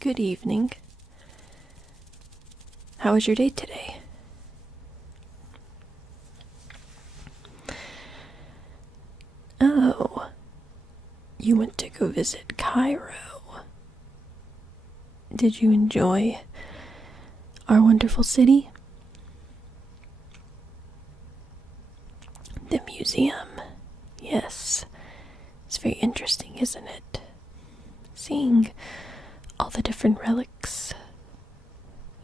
Good evening. How was your day today? Oh, you went to go visit Cairo. Did you enjoy our wonderful city? The museum. Yes. It's very interesting, isn't it? Seeing all the different relics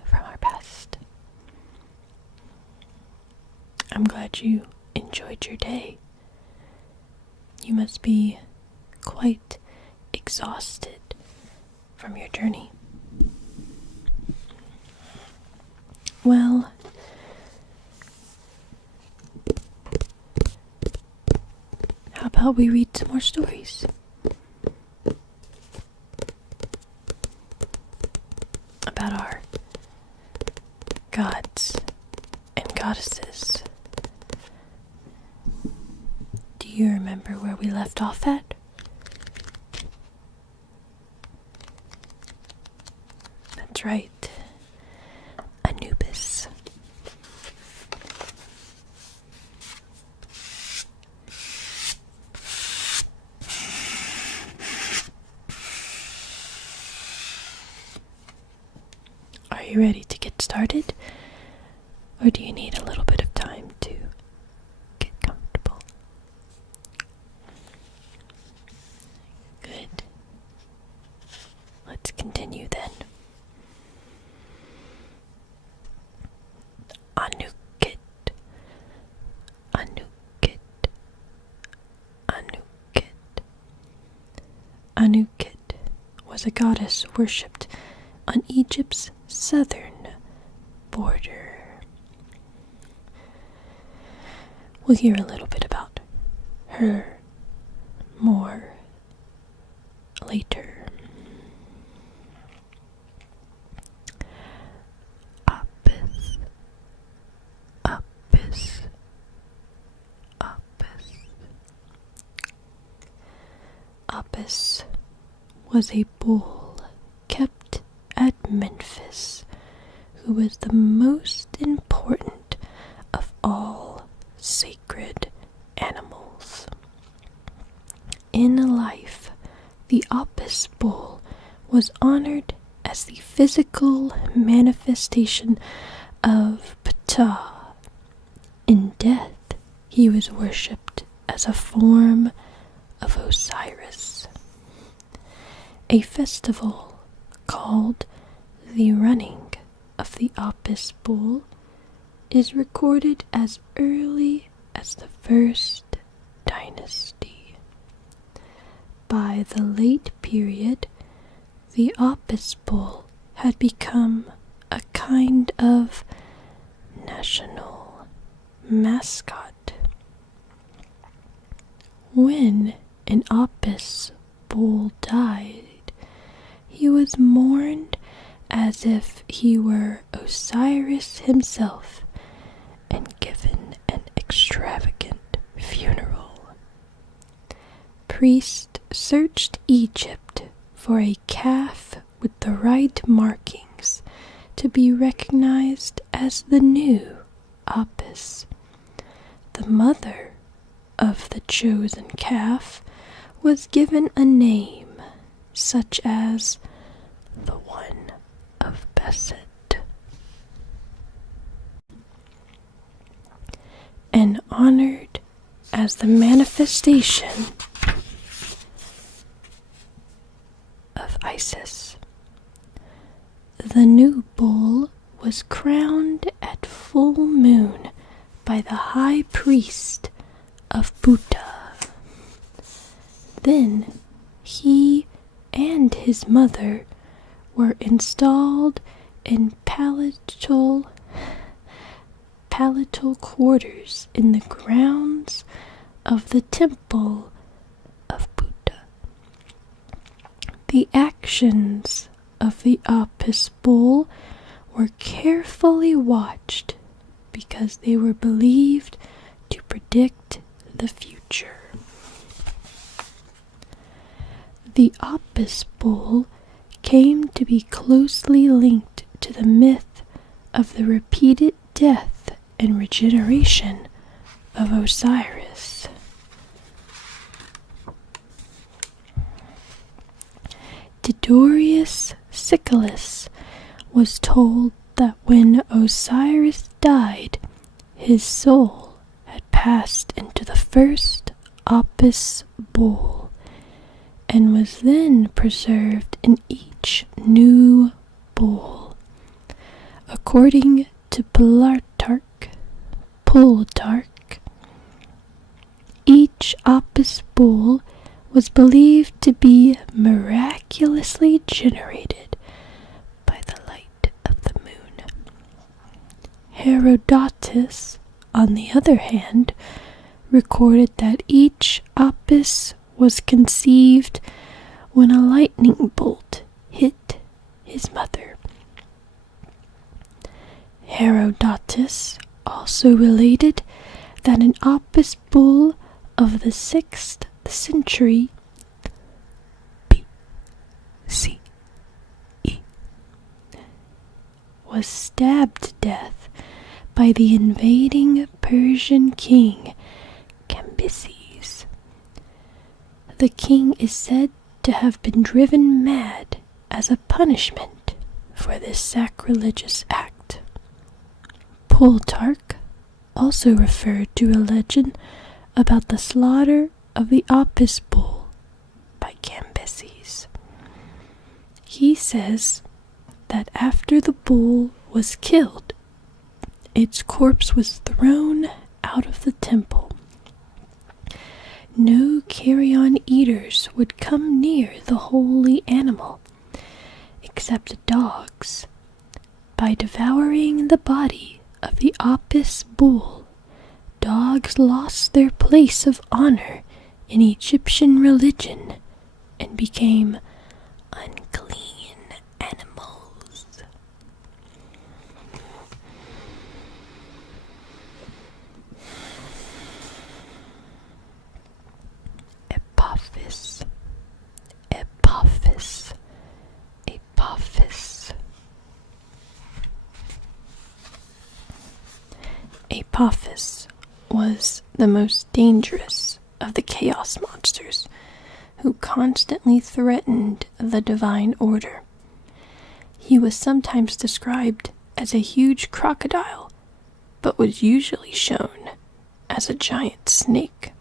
from our past. I'm glad you enjoyed your day. You must be quite exhausted from your journey. Well, how about we read some more stories? About our gods and goddesses. Do you remember where we left off at? That's right. Anubis. Are you ready to get started? Or do you need a little bit of time to get comfortable? Good. Let's continue then. Anuket. Anuket. Anuket. Anuket was a goddess worshipped on Egypt's southern border. We'll hear a little bit about her more later. Apis, Apis, Apis. Apis was a bull kept at Memphis, who was the most important of all sacred animals. In life, the Apis bull was honored as the physical manifestation of Ptah. In death, he was worshipped as a form of Osiris. A festival called the running of the Apis bull is recorded as early as the first dynasty. By the late period, the Apis bull had become a kind of national mascot. When an Apis bull died, he was mourned as if he were Osiris himself and given an extravagant funeral. Priests searched Egypt for a calf with the right markings to be recognized as the new Apis. The mother of the chosen calf was given a name such as the one of Beset, and honored as the manifestation of Isis. The new bull was crowned at full moon by the high priest of Buddha. Then he and his mother were installed in palatal quarters in the grounds of the temple of Buddha. The actions of the Apis bull were carefully watched because they were believed to predict the future. The Apis bull came to be closely linked to the myth of the repeated death and regeneration of Osiris. Didorius Siculus was told that when Osiris died, his soul had passed into the first Apis bull and was then preserved in each new bull. According to Plutarch, each Apis bull was believed to be miraculously generated by the light of the moon. Herodotus, on the other hand, recorded that each Apis was conceived when a lightning bolt hit his mother. Herodotus also related that an Apis bull of the 6th century BCE was stabbed to death by the invading Persian king Cambyses. The king is said to have been driven mad as a punishment for this sacrilegious act. Plutarch also referred to a legend about the slaughter of the Apis bull by Cambyses. He says that after the bull was killed, its corpse was thrown out of the temple. No carrion eaters would come near the holy animal, except dogs. By devouring the body of the Apis bull, dogs lost their place of honor in Egyptian religion and became unclean animals. Apophis, Apophis, Apophis. Apophis was the most dangerous of the chaos monsters, who constantly threatened the divine order. He was sometimes described as a huge crocodile, but was usually shown as a giant snake.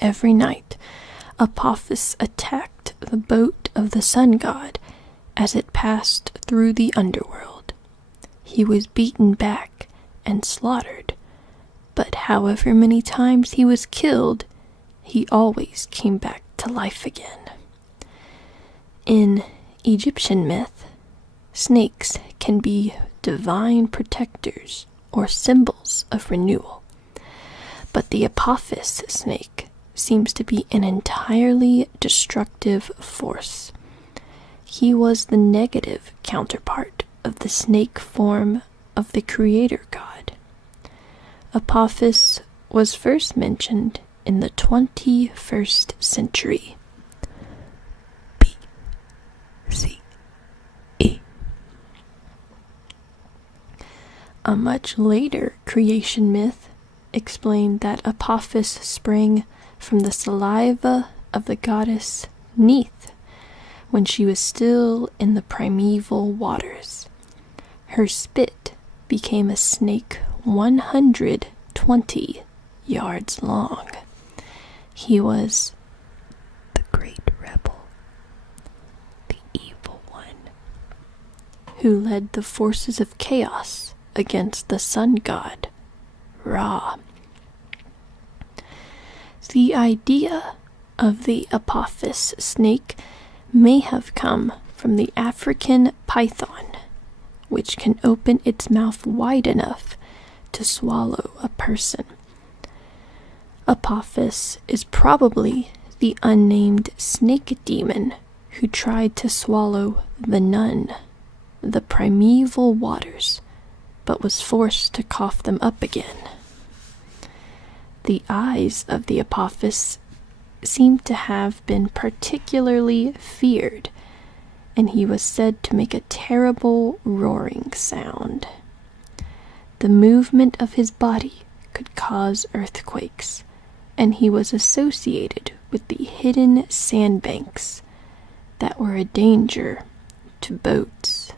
Every night, Apophis attacked the boat of the sun god as it passed through the underworld. He was beaten back and slaughtered, but however many times he was killed, he always came back to life again. In Egyptian myth, snakes can be divine protectors or symbols of renewal, but the Apophis snake seems to be an entirely destructive force. He was the negative counterpart of the snake form of the creator god. Apophis was first mentioned in the 21st century BCE. A much later creation myth explained that Apophis sprang from the saliva of the goddess Neith when she was still in the primeval waters. Her spit became a snake 120 yards long. He was the great rebel, the evil one, who led the forces of chaos against the sun god, Ra. The idea of the Apophis snake may have come from the African python, which can open its mouth wide enough to swallow a person. Apophis is probably the unnamed snake demon who tried to swallow the nun, the primeval waters, but was forced to cough them up again. The eyes of the Apophis seem to have been particularly feared, and he was said to make a terrible roaring sound. The movement of his body could cause earthquakes, and he was associated with the hidden sandbanks that were a danger to boats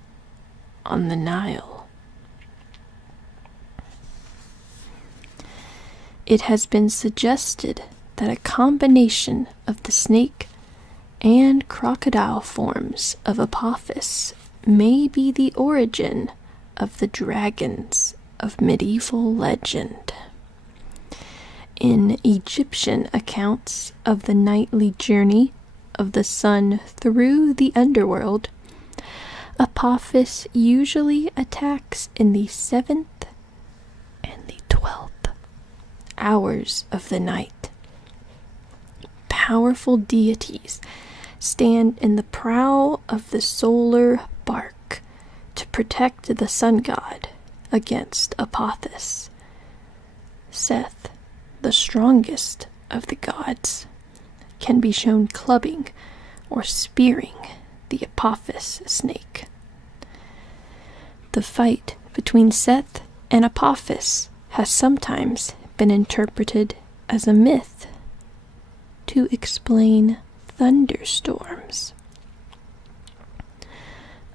on the Nile. It has been suggested that a combination of the snake and crocodile forms of Apophis may be the origin of the dragons of medieval legend. In Egyptian accounts of the nightly journey of the sun through the underworld, Apophis usually attacks in the 7th and the 12th hours of the night. Powerful deities stand in the prow of the solar bark to protect the sun god against Apophis. Seth, the strongest of the gods, can be shown clubbing or spearing the Apophis snake. The fight between Seth and Apophis has sometimes been interpreted as a myth to explain thunderstorms.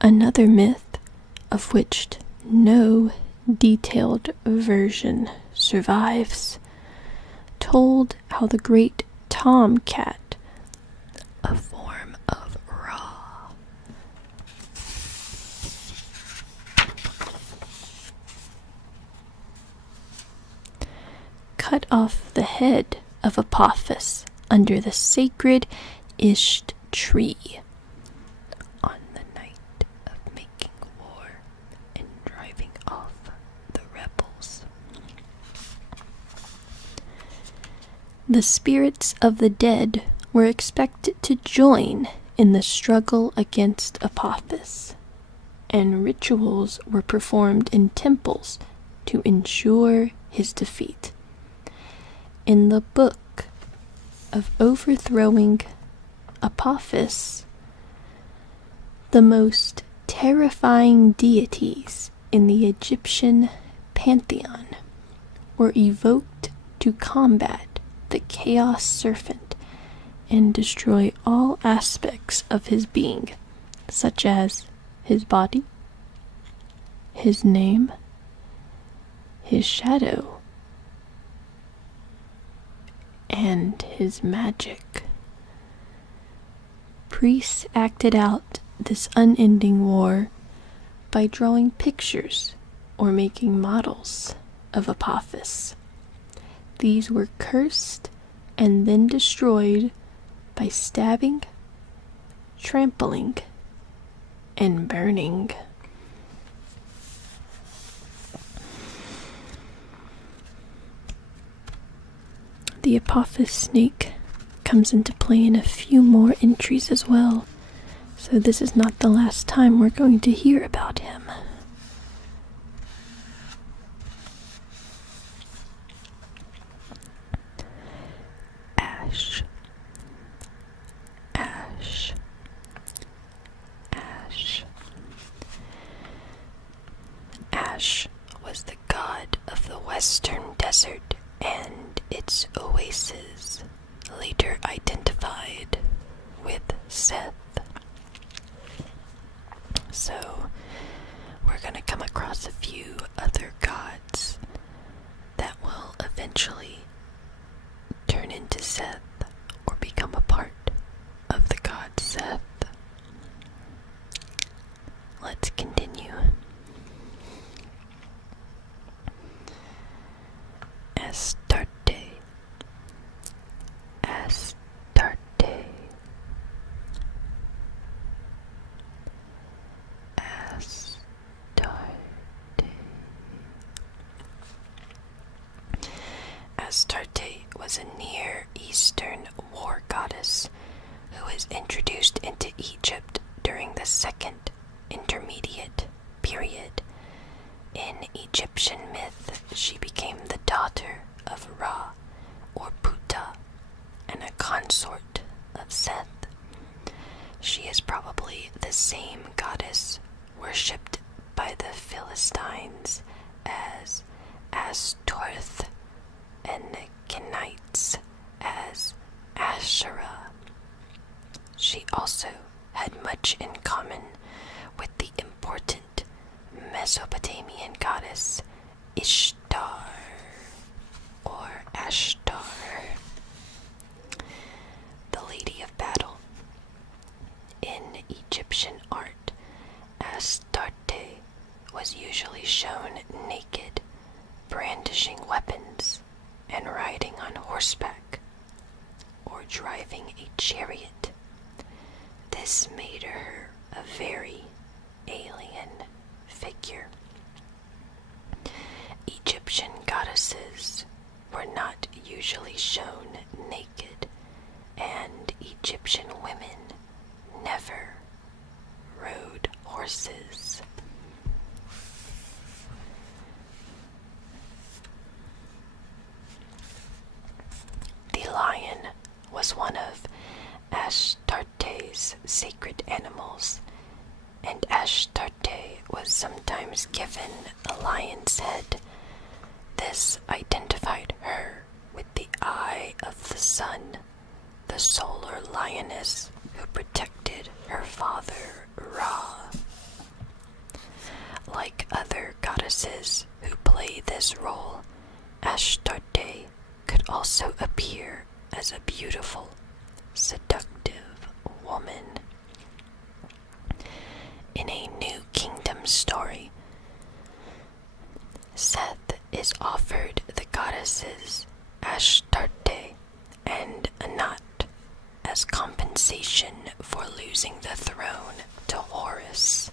Another myth, of which no detailed version survives, told how the great tomcat, a form of Ra, cut off the head of Apophis under the sacred Isht tree on the night of making war and driving off the rebels. The spirits of the dead were expected to join in the struggle against Apophis, and rituals were performed in temples to ensure his defeat. In the book of overthrowing Apophis, the most terrifying deities in the Egyptian pantheon were evoked to combat the chaos serpent and destroy all aspects of his being, such as his body, his name, his shadow, and his magic. Priests acted out this unending war by drawing pictures or making models of Apophis. These were cursed and then destroyed by stabbing, trampling, and burning. The Apophis snake comes into play in a few more entries as well, so this is not the last time we're going to hear about him. Ash. Ash. Ash. Ash was the god of the western desert and its oases, later identified with Seth. So, we're going to come across a few other gods that will eventually turn into Seth or become a part of the god Seth. Let's continue. Astarte. Astarte. Astarte. Astarte was a Near Eastern war goddess who was introduced into Egypt during the Second Intermediate Period. In Egyptian myth, she became the daughter of Ra, or Puta, and a consort of Seth. She is probably the same goddess worshipped by the Philistines as Astarte and the Kenites as Asherah. She also had much in common with the important Mesopotamian goddess Ishtar or Ashtar, the Lady of Battle. In Egyptian art, Astarte was usually shown naked, brandishing weapons, and riding on horseback, or driving a chariot. This made her a very alien figure. Egyptian goddesses were not usually shown naked, and Egyptian women never rode horses. The lion was one of Astarte's sacred animals, and Astarte was sometimes given a lion's head. This identified her with the Eye of the Sun, the solar lioness who protected her father Ra. Like other goddesses who play this role, Astarte could also appear as a beautiful, seductive woman. In a New Kingdom story, Seth is offered the goddesses Astarte and Anat as compensation for losing the throne to Horus.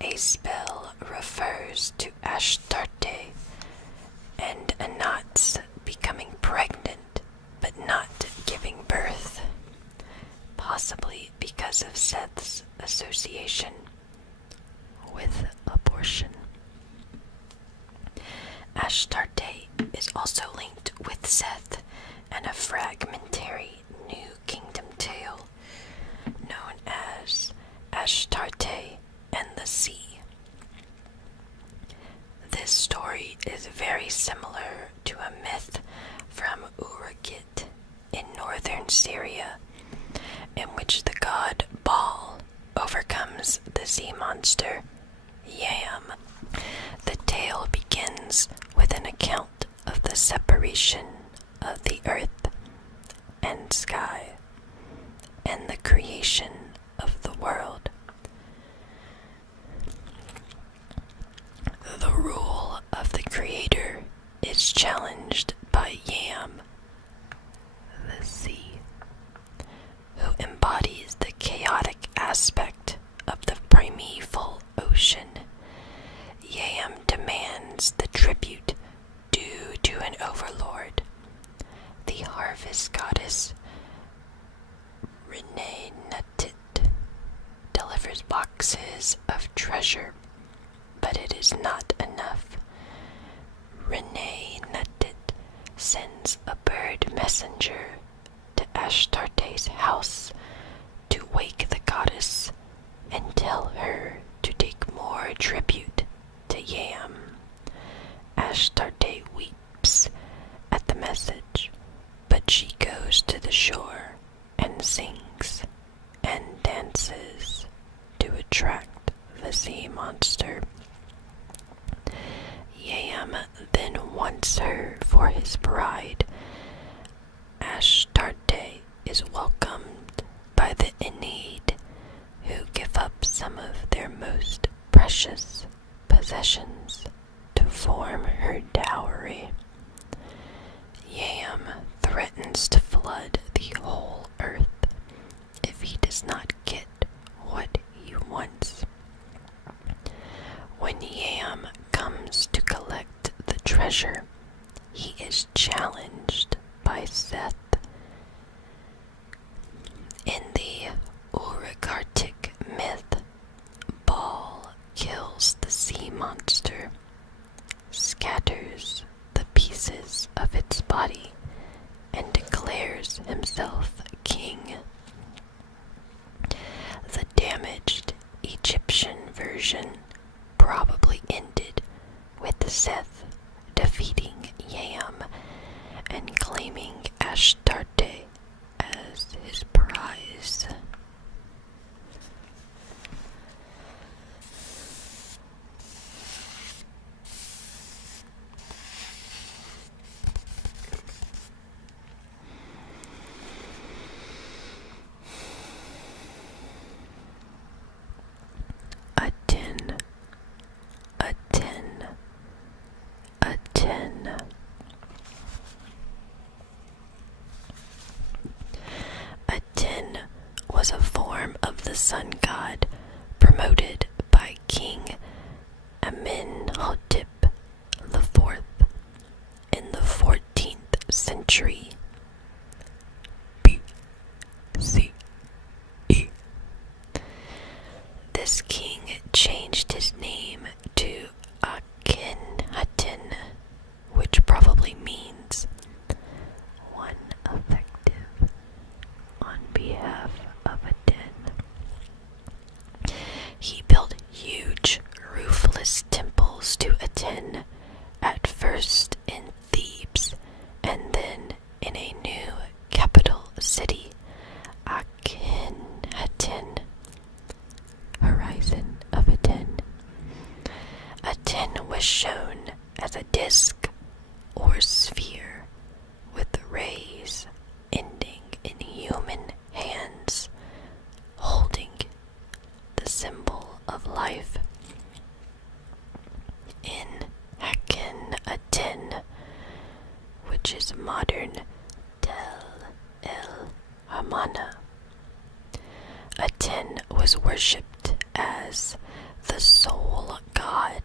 A spell refers to Astarte and Anat's becoming pregnant but not giving birth, possibly because of Seth's association with abortion. Astarte is also linked with Seth and a fragmentary New Kingdom tale known as Astarte and the Sea. This story is very similar to a myth from Urukit in northern Syria, in which the god Baal overcomes the sea monster Yam. The tale begins with an account of the separation of the earth and sky and the creation of the world. The rule of the creator is challenged by Yam, the sea, who embodies the chaotic aspect of the primeval ocean. Yam demands the tribute due to an overlord. The harvest goddess Renenutit delivers boxes of treasure, but it is not enough. Renenutit sends a bird messenger to Astarte's house to wake the goddess and tell her to take more tribute to Yam. Astarte weeps at the message, but she goes to the shore and sings and dances to attract the sea monster. Yam then wants her for his bride. Astarte is welcomed by the Aeneid, who give up some of their most precious possessions to form her dowry. Yam threatens to flood the whole earth if he does not get what he wants. When Yam comes to collect the treasure, he is challenged the sun god, promoted by King Amenhotep IV in the 14th century BCE. This king changed his name to Akhenaten, which probably means one effective on behalf of Aten. He built huge roofless temples to Aten, at first in Thebes and then in a new capital city, Akhenaten, horizon of Aten. Aten was shown as a disk or sphere with rays ending in human hands, holding the symbol of life. In Akhenaten, which is modern Tel El Amarna, Aten was worshipped as the sole god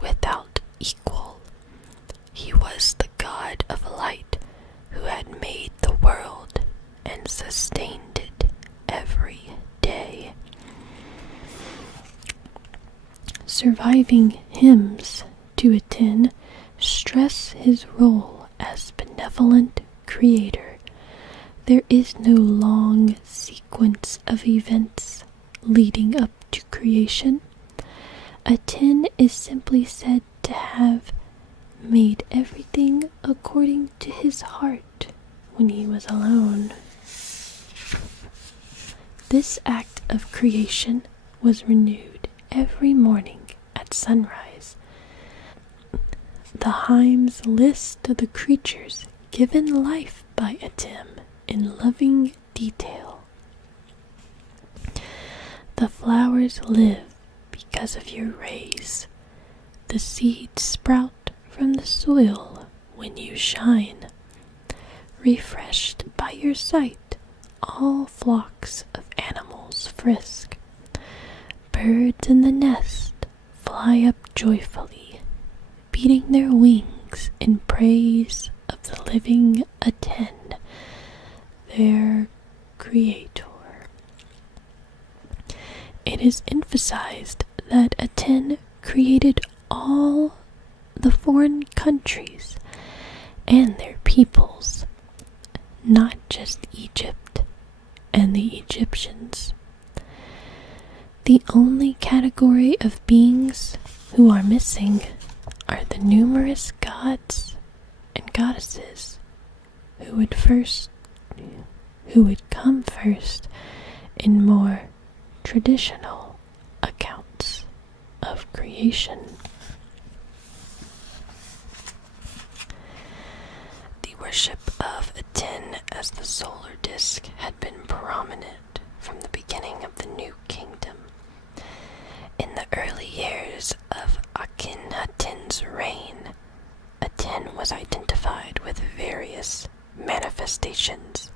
without equal. He was the god of light who had made the world and sustained it every day. Surviving hymns to Aten stress his role as benevolent creator. There is no long sequence of events leading up to creation. Aten is simply said to have made everything according to his heart when he was alone. This act of creation was renewed every morning at sunrise. The hymns list the creatures given life by Aten in loving detail. The flowers live because of your rays. The seeds sprout from the soil when you shine. Refreshed by your sight, all flocks of animals frisk. Birds in the nest fly up joyfully, beating their wings in praise of the living Aten, their creator. It is emphasized that Aten created all the foreign countries and their peoples, not just Egypt and the Egyptians. The only category of beings who are missing are the numerous gods and goddesses who would come first in more traditional accounts of creation. The worship of Aten as the solar disk had been prominent from the beginning of the New Kingdom. In the early years of Akhenaten's reign, Aten was identified with various manifestations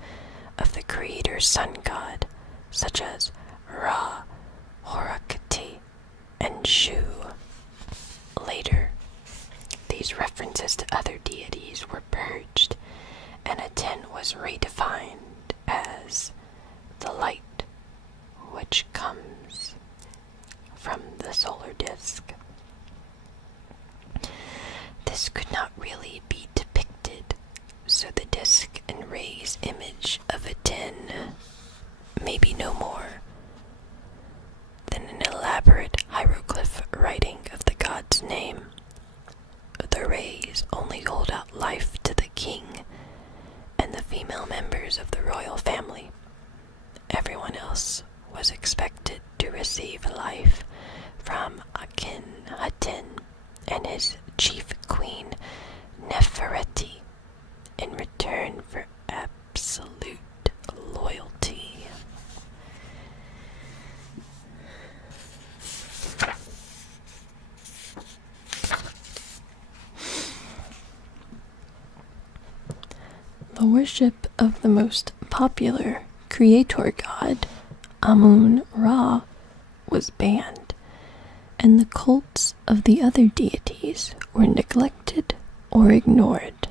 of the creator sun god, such as Ra, Horakati, and Shu. Later, these references to other deities were purged, and Aten was redefined as the light which comes from the solar disk. This could not really be depicted, so the disk and rays image of Aten may be no more than an elaborate hieroglyph writing of the god's name. The rays only hold out life to the king and the female members of the royal family. Everyone else was expected to receive life from Akhenaten and his chief queen Nefertiti in return for absolute loyalty. The worship of the most popular creator god, Amun-Ra was banned, and the cults of the other deities were neglected or ignored.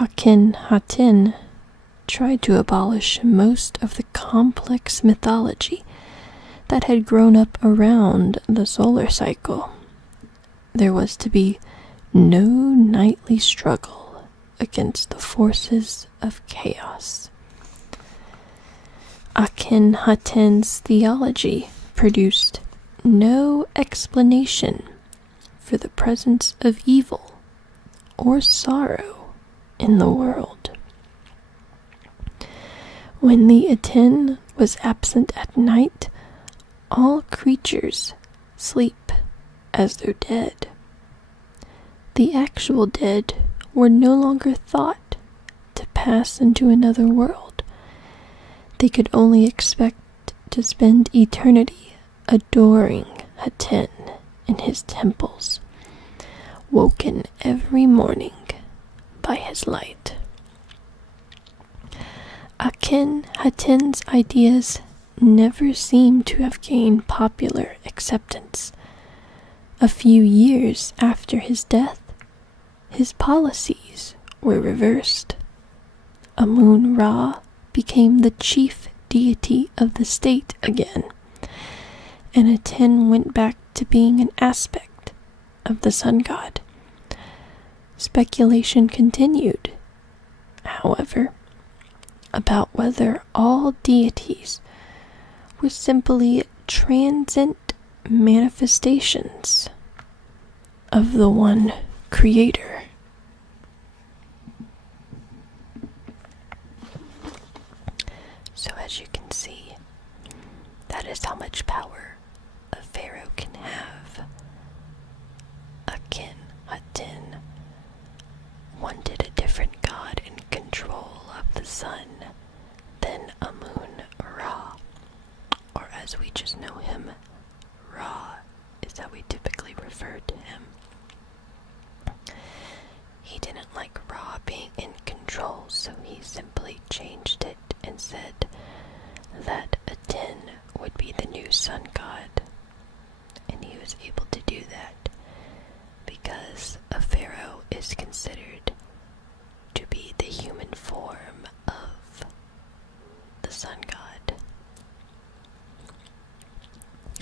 Aten tried to abolish most of the complex mythology that had grown up around the solar cycle. There was to be no nightly struggle against the forces of chaos. Akhenaten's theology produced no explanation for the presence of evil or sorrow in the world. When the Aten was absent at night, all creatures sleep as though dead. The actual dead were no longer thought to pass into another world. They could only expect to spend eternity adoring Aten in his temples, woken every morning by his light. Akhenaten's ideas never seemed to have gained popular acceptance. A few years after his death, his policies were reversed. Amun-Ra became the chief deity of the state again, and Aten went back to being an aspect of the sun god. Speculation continued, however, about whether all deities were simply transient manifestations of the one creator. So as you can see, that is how much power a pharaoh can have. Aten wanted a different god in control of the sun than Amun-Ra, or as we just know him, Ra is how we typically refer to him. He didn't like Ra being in control, so he simply changed it and said that Aten would be the new sun god. And he was able to do that because a pharaoh is considered to be the human form of the sun god.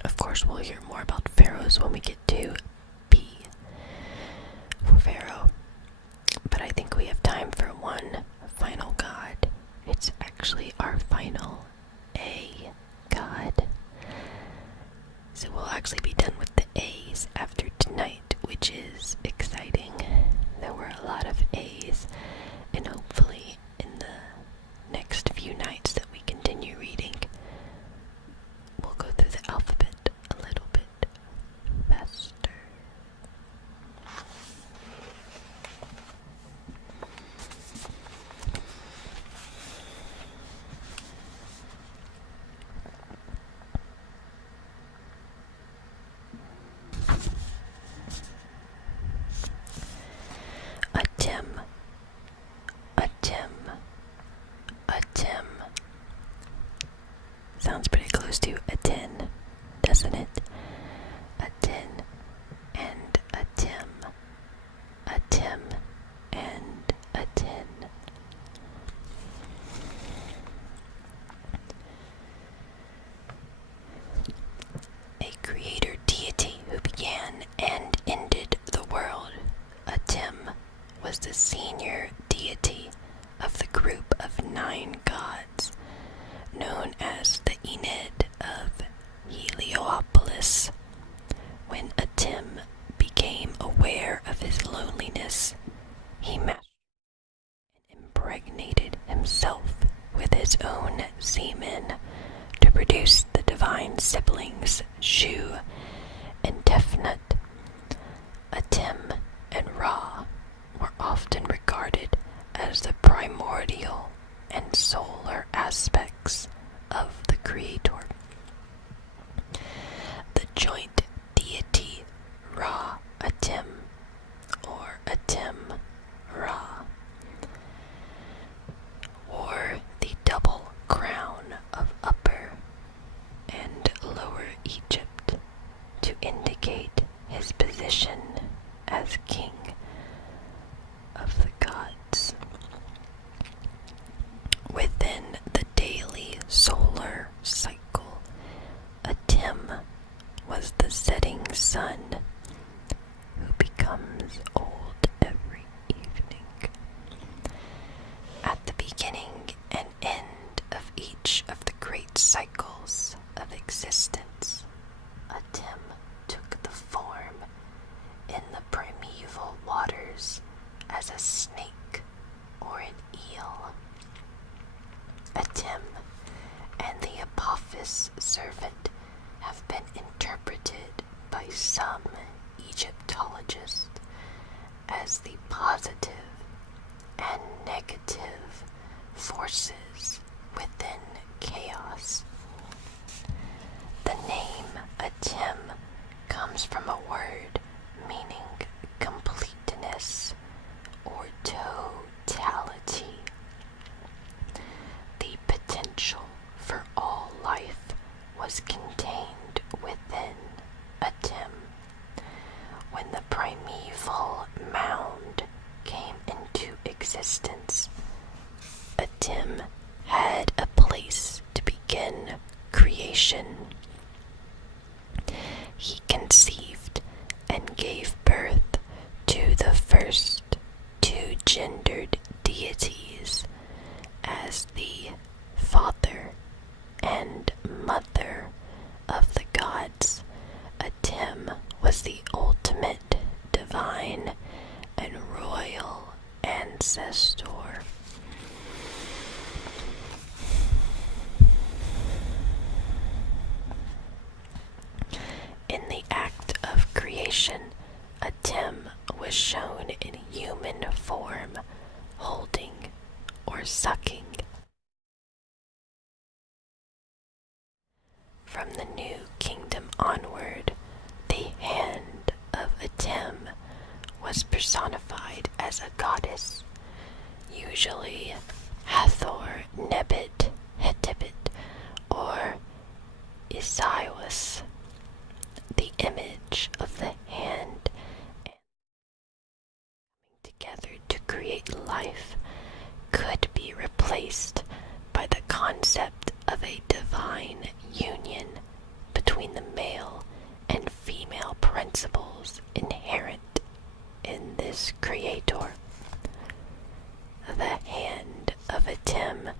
Of course, we'll hear more about pharaohs when we get to P for pharaoh. But I think we have time for one final god. It's actually our final A god. So we'll actually be done with the A's after tonight, which is exciting. There were a lot of A's, and hopefully in the next few nights that we continue reading, we'll go through the alphabet a little bit faster. Atum. Sounds pretty close to Aten, doesn't it? Aten and Atum. Atum and Aten. A creator deity who began and ended the world. Atum was the senior deity of the group of 9 gods, known as the Enid of Heliopolis. When Atum became aware of his loneliness, he mastered and impregnated himself with his own semen to produce the divine siblings Shu and Tefnut. Atum and Ra were often regarded as the primordial and solar aspects of the Creator. The joint deity Ra-Atum, or Atum-Ra, wore the double crown of upper different cycles of existence. Atum took the form in the primeval waters as a snake or an eel. Atum and the Apophis servant have been interpreted by some Egyptologists as the positive and negative forces within chaos. The name Atum comes from a word meaning completeness or totality. The potential for all life was contained within Atum. When the primeval mound came into existence, Atum had a place to begin creation. He conceived and gave birth to the first two-gendered deities as the father and mother of the gods. Atum was the ultimate divine and royal ancestor. In the act of creation, Atum was shown in human form, holding or sucking. From the New Kingdom onward, the hand of Atum was personified as a goddess, usually Hathor, Nebet, Hetibet, or Isiwas. The image of the hand and coming together to create life could be replaced by the concept of a divine union between the male and female principles inherent in this creator. The hand of Atum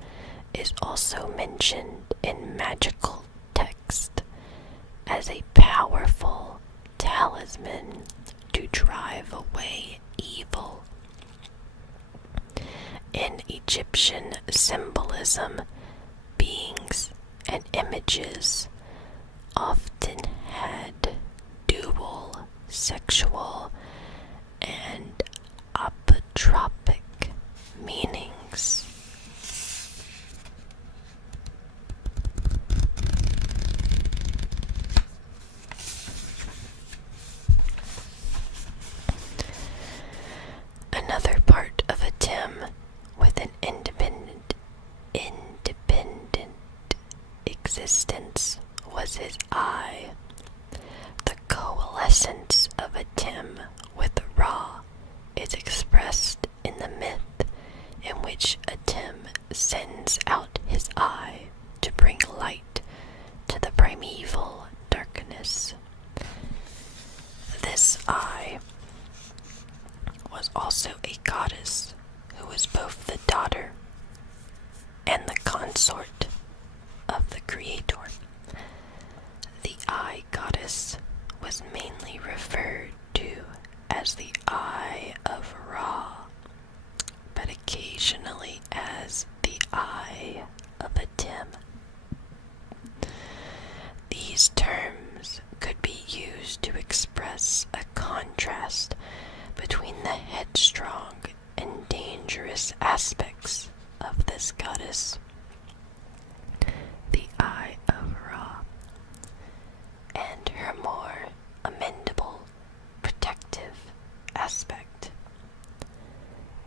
is also mentioned in magical text as a powerful talisman to drive away evil. In Egyptian symbolism, beings and images often had dual, sexual, and apotropic meanings. Another part of Atum with an independent existence was his eye. The coalescence of Atum with Ra is expressed in the myth in which Atum sends out his eye to bring light to the primeval darkness. This eye was also a goddess who was both the daughter and the consort of the creator. The eye goddess was mainly referred to as the Eye of Ra, but occasionally as the Eye of Atum. These terms could be used to express a contrast between the headstrong and dangerous aspects of this goddess, the Eye of Ra, and her more amendable, protective aspect,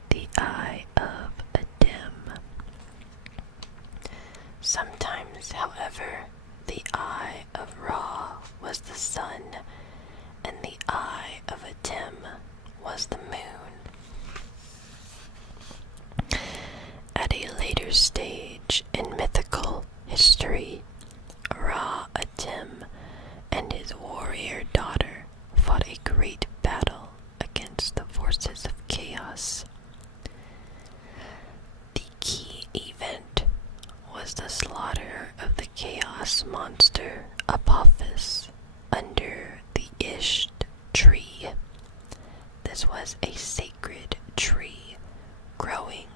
the Eye of Atum. Sometimes, however, the Eye of Ra was the sun, and the Eye of Atum was the moon. At a later stage in mythical history, Ra Atum and his warrior daughter fought a great battle against the forces of chaos. The key event was the slaughter of the glass monster Apophis under the Isht tree. This was a sacred tree growing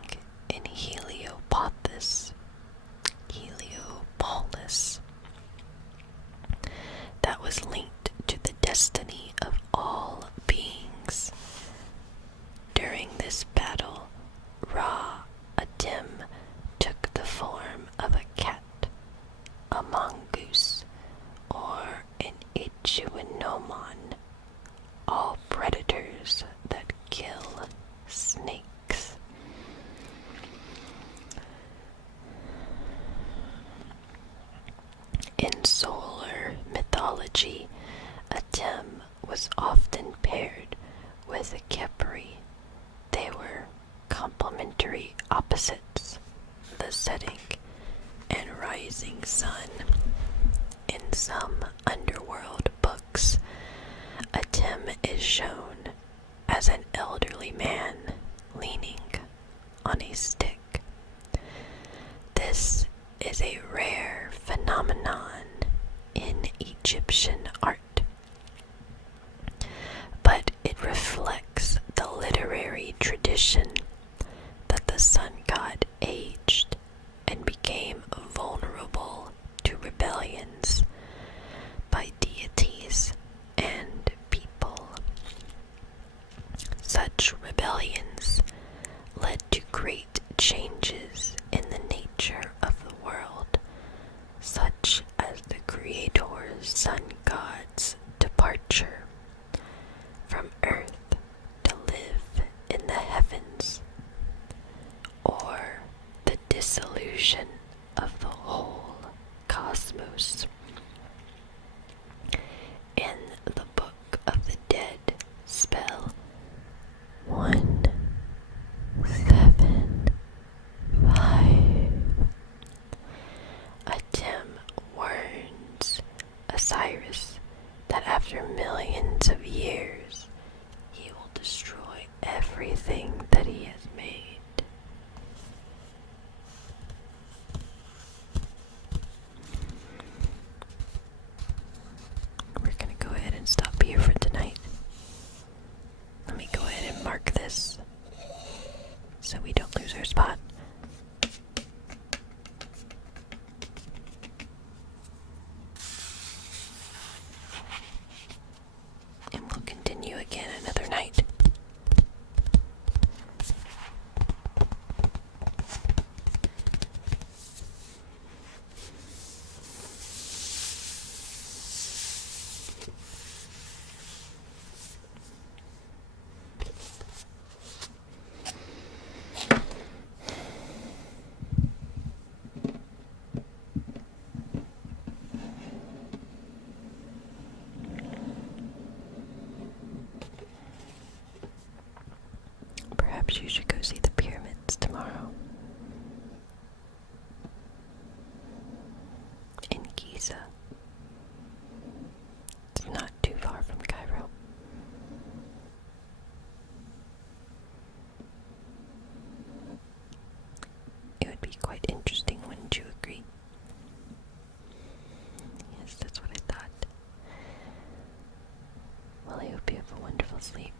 in Heliopolis that was linked to the destiny of all beings. During this battle, Atum took the form of a cat, a mongoose, or an ichthyonomon, all predators that kill snakes. In solar mythology, Atum was often paired with a Khepri. They were complementary opposites, the setting and rising sun. In some underworld books, Atum is shown as an elderly man leaning on a stick. This is a rare phenomenon in Egyptian art, but it reflects the literary tradition that the sun god aged and became vulnerable to rebellions by deities and people. Such rebellions led to great changes in the nature of the world, such as the Creator's sun god's departure from earth to live in the heavens, or the dissolution of the whole cosmos. In the Book of the Dead spell 175, Atum warns Osiris that after millions of years he will destroy everything that he has made. We're gonna go ahead and stop here for tonight. Let me go ahead and mark this so we don't lose our spot. And we'll continue again another night. Perhaps you should go see the pyramids tomorrow in Giza. It's not too far from Cairo. It would be quite interesting, wouldn't you agree? Yes, that's what I thought. Well, I hope you have a wonderful sleep.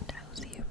And I will see you